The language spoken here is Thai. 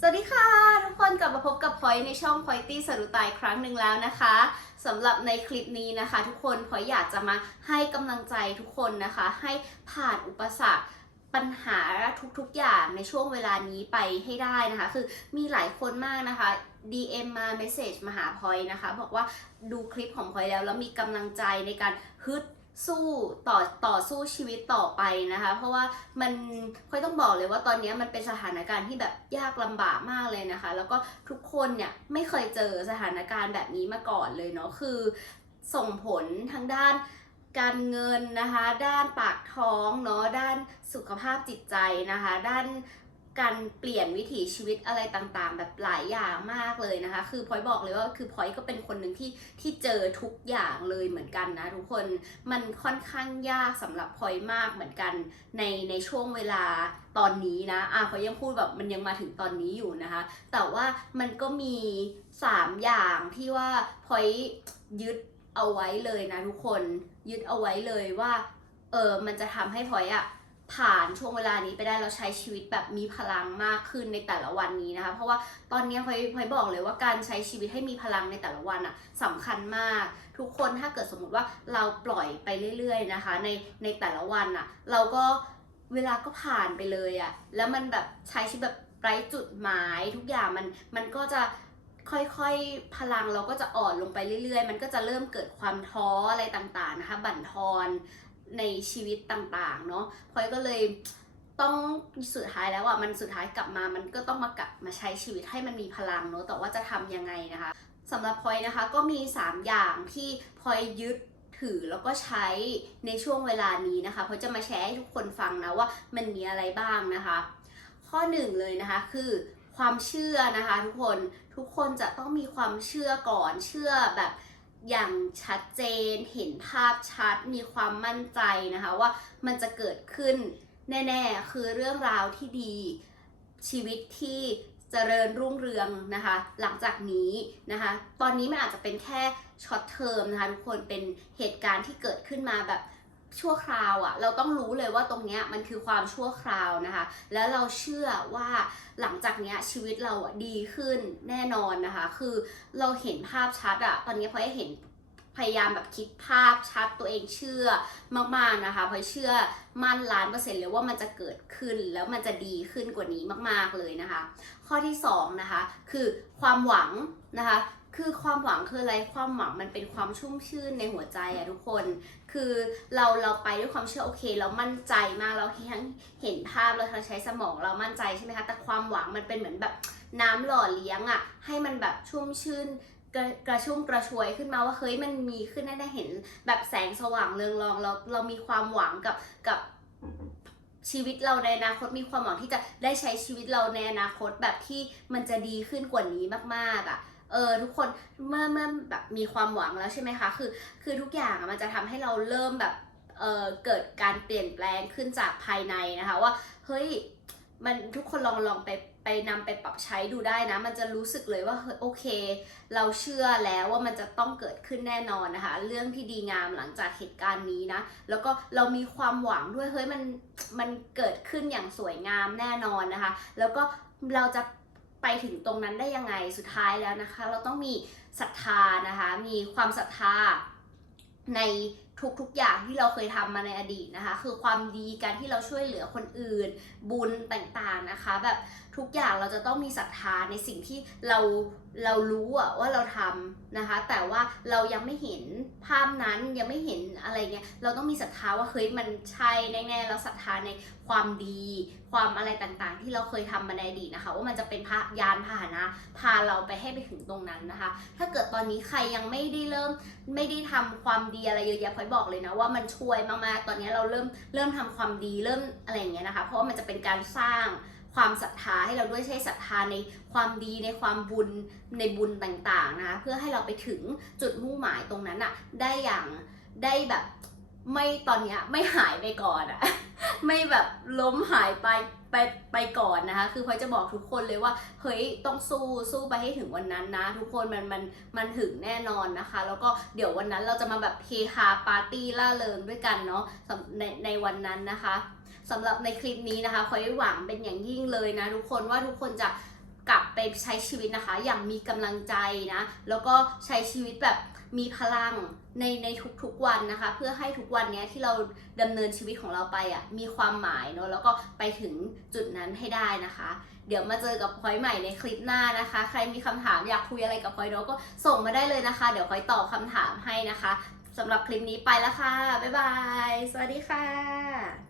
สวัสดีค่ะ ทุกคนกลับมาพบกับพอยในช่องพอยตี้สรุตายครั้งหนึ่งแล้วนะคะสำหรับในคลิปนี้นะคะ ทุกคนพอยอยากจะมาให้กำลังใจทุกคนนะคะ ให้ผ่านอุปสรรคปัญหาทุกๆอย่างในช่วงเวลานี้ไปให้ได้นะคะ คือมีหลายคนมากนะคะ DM มา message มาหาพอยนะคะ บอกว่าดูคลิปของพอยแล้วแล้วมีกำลังใจในการฮึด สู้ต่อต่อสู้ชีวิตต่อไปนะคะ เพราะว่ามันค่อยต้องบอกเลยว่าตอนนี้มันเป็นสถานการณ์ที่แบบยากลำบากมากเลยนะคะ แล้วก็ทุกคนเนี่ยไม่เคยเจอสถานการณ์แบบนี้มาก่อนเลยเนาะคือ ส่งผลทางด้านการเงินนะคะ ด้านปากท้องเนาะด้านสุขภาพจิตใจนะคะ ด้าน การเปลี่ยนวิถีชีวิตอะไรต่างๆ แบบหลายอย่างมากเลยนะคะ คือพอยบอกเลยว่าคือพอยก็เป็นคนหนึ่งที่ที่เจอทุกอย่างเลยเหมือนกันนะทุกคนมันค่อนข้างยากสำหรับพอยมากเหมือนกันในในช่วงเวลาตอนนี้นะอะพอยยังพูดแบบมันยังมาถึงตอนนี้อยู่นะคะ แต่ว่ามันก็มี 3 อย่างที่ว่าพอยยึดเอาไว้เลยนะทุกคนยึดเอาไว้เลยว่าเออมันจะทำให้พอยอะ ผ่านช่วงเวลานี้ไปได้แล้วใช้ชีวิตแบบมีพลังมากขึ้นในแต่ละวันนี้นะคะเพราะว่าตอนนี้พลอยพลอยบอกเลยว่าการใช้ชีวิตให้มีพลังในแต่ละวันอะสำคัญมาก ทุกคนถ้าเกิดสมมติว่าเราปล่อยไปเรื่อย ๆ นะคะ ในในแต่ละวันอะเราก็เวลาก็ผ่านไปเลยอะแล้วมันแบบใช้ชีวิตแบบไร้จุดหมายทุกอย่างมันมันก็จะค่อยๆ พลังเราก็จะอ่อนลงไปเรื่อยๆ มันก็จะเริ่มเกิดความท้ออะไรต่างๆนะคะ บั่นทอน ในชีวิตต่างๆ เนาะพลอยก็เลยต้องสุดท้ายแล้วอะมันสุดท้ายกลับมามันก็ต้องมากลับมาใช้ชีวิตให้มันมีพลังเนาะแต่ว่าจะทำยังไงนะคะสำหรับพลอยนะคะก็มี 3 อย่างที่พลอยยึดถือแล้วก็ใช้ในช่วงเวลานี้นะคะพลอยจะมาแชร์ให้ทุกคนฟังนะว่ามันมีอะไรบ้างนะคะ ข้อหนึ่งเลยนะคะคือความเชื่อนะคะทุกคนทุกคนจะต้องมีความเชื่อก่อนเชื่อแบบ อย่างชัดเจน เห็นภาพชัด มีความมั่นใจนะคะว่ามันจะเกิดขึ้นแน่ๆ คือเรื่องราวที่ดี ชีวิตที่เจริญรุ่งเรืองนะคะ หลังจากนี้นะคะ ตอนนี้มันอาจจะเป็นแค่ช็อตเทอมนะคะทุกคนเป็นเหตุการณ์ที่เกิดขึ้นมาแบบ ชั่วคราวอะ่ะเราต้องรู้เลยว่าตรงเนี้ยมันคือความชั่วคราวนะคะ แล้วเราเชื่อว่าหลังจากเนี้ยชีวิตเราอะดีขึ้นแน่นอนนะคะ คือเราเห็นภาพชัดอะตอนนี้พอให้เห็นพยายามแบบคิดภาพชัดตัวเองเชื่อมากๆนะคะพอเชื่อมั่นล้านเปอร์เซ็นต์เลยว่ามันจะเกิดขึ้นแล้วมันจะดีขึ้นกว่านี้มากๆเลยนะคะ ข้อที่สองนะคะคือความหวังนะคะ คือความหวังคืออะไรความหวังมันเป็นความชุ่มชื่นในหัวใจอะทุกคน คือเราเราไปด้วยความเชื่อโอเค เรามั่นใจมากเราทั้งเห็นภาพเราทั้งใช้สมองเรามั่นใจใช่ไหมคะแต่ความหวังมันเป็นเหมือนแบบน้ำหล่อเลี้ยงอะให้มันแบบชุ่มชื่นกระกระชุ่มกระชวยขึ้นมาว่าเฮ้ยมันมีขึ้นแน่ๆเห็นแบบแสงสว่างเรืองรองเราเรามีความหวังกับกับชีวิตเราในอนาคตมีความหวังที่จะได้ใช้ชีวิตเราในอนาคตแบบที่มันจะดีขึ้นกว่านี้มากๆอะ่ะ เออทุกคนเมื่อเมื่อแบบมีความหวังแล้วใช่ไหมคะ คือ คือทุกอย่างมันจะทำให้เราเริ่มแบบเออเกิดการเปลี่ยนแปลงขึ้นจากภายในนะคะ ว่าเฮ้ยมันทุกคนลองลองไปไปนำไปปรับใช้ดูได้นะ มันจะรู้สึกเลยว่าเฮ้ยโอเค เราเชื่อแล้วว่ามันจะต้องเกิดขึ้นแน่นอนนะคะ เรื่องที่ดีงามหลังจากเหตุการณ์นี้นะ แล้วก็เรามีความหวังด้วยเฮ้ยมันมันเกิดขึ้นอย่างสวยงามแน่นอนนะคะ แล้วก็เราจะ ไปถึงตรงนั้นได้ยังไงสุดท้ายแล้วนะคะ เราต้องมีศรัทธานะคะ มีความศรัทธาในทุกๆอย่างที่เราเคยทำมาในอดีตนะคะ คือความดีการที่เราช่วยเหลือคนอื่น บุญต่างๆนะคะ แบบทุกอย่างเราจะต้องมีศรัทธาในสิ่งที่เราเรารู้อะว่าเราทำนะคะ แต่ว่าเรายังไม่เห็นภาพนั้นยังไม่เห็นอะไรเงี้ยเราต้องมีศรัทธาว่าเฮ้ยมันใช่แน่ๆแล้วศรัทธาในความดี ความอะไรต่างๆ ที่เราเคยทำมาในอดีตนะคะ ว่ามันจะเป็นพยานพาหนะ พาเราไปให้ไปถึงตรงนั้นนะคะ ถ้าเกิดตอนนี้ใครยังไม่ได้เริ่มไม่ได้ทำความดีอะไรเยอะแยะพอยบอกเลยนะว่ามันช่วยมากๆตอนนี้เราเริ่มเริ่มทำความดีเริ่มอะไรอย่างเงี้ยนะคะ เพราะว่ามันจะเป็นการสร้าง ความศรัทธาให้เราด้วยใช้ศรัทธาในความดีในความบุญในบุญต่างๆนะคะเพื่อให้เราไปถึงจุดมุ่งหมายตรงนั้นอะได้อย่างได้แบบไม่ตอนเนี้ยไม่หายไปก่อนอะไม่แบบล้มหายไปไปไปก่อนนะคะ คือพลอยจะบอกทุกคนเลยว่า เฮ้ย ต้องสู้ สู้ไปให้ถึงวันนั้นนะ ทุกคน มัน มัน มันถึงแน่นอนนะคะ แล้วก็เดี๋ยววันนั้นเราจะมาแบบเฮฮาปาร์ตี้ล่าเริงด้วยกันเนาะในในวันนั้นนะคะ สำหรับในคลิปนี้นะคะพลอยหวังเป็นอย่างยิ่งเลยนะทุกคนว่าทุกคนจะกลับไปใช้ชีวิตนะคะ อย่างมีกำลังใจนะ แล้วก็ใช้ชีวิตแบบมีพลังในในทุกๆวันนะคะ เพื่อให้ทุกวันนี้ที่เราดำเนินชีวิตของเราไปอะมีความหมายเนอะแล้วก็ไปถึงจุดนั้นให้ได้นะคะ เดี๋ยวมาเจอกับพลอยใหม่ในคลิปหน้านะคะ ใครมีคำถามอยากคุยอะไรกับพลอยเนอะก็ส่งมาได้เลยนะคะ เดี๋ยวพลอยตอบคำถามให้นะคะสำหรับคลิปนี้ไปแล้วค่ะบ๊ายบาย สวัสดีค่ะ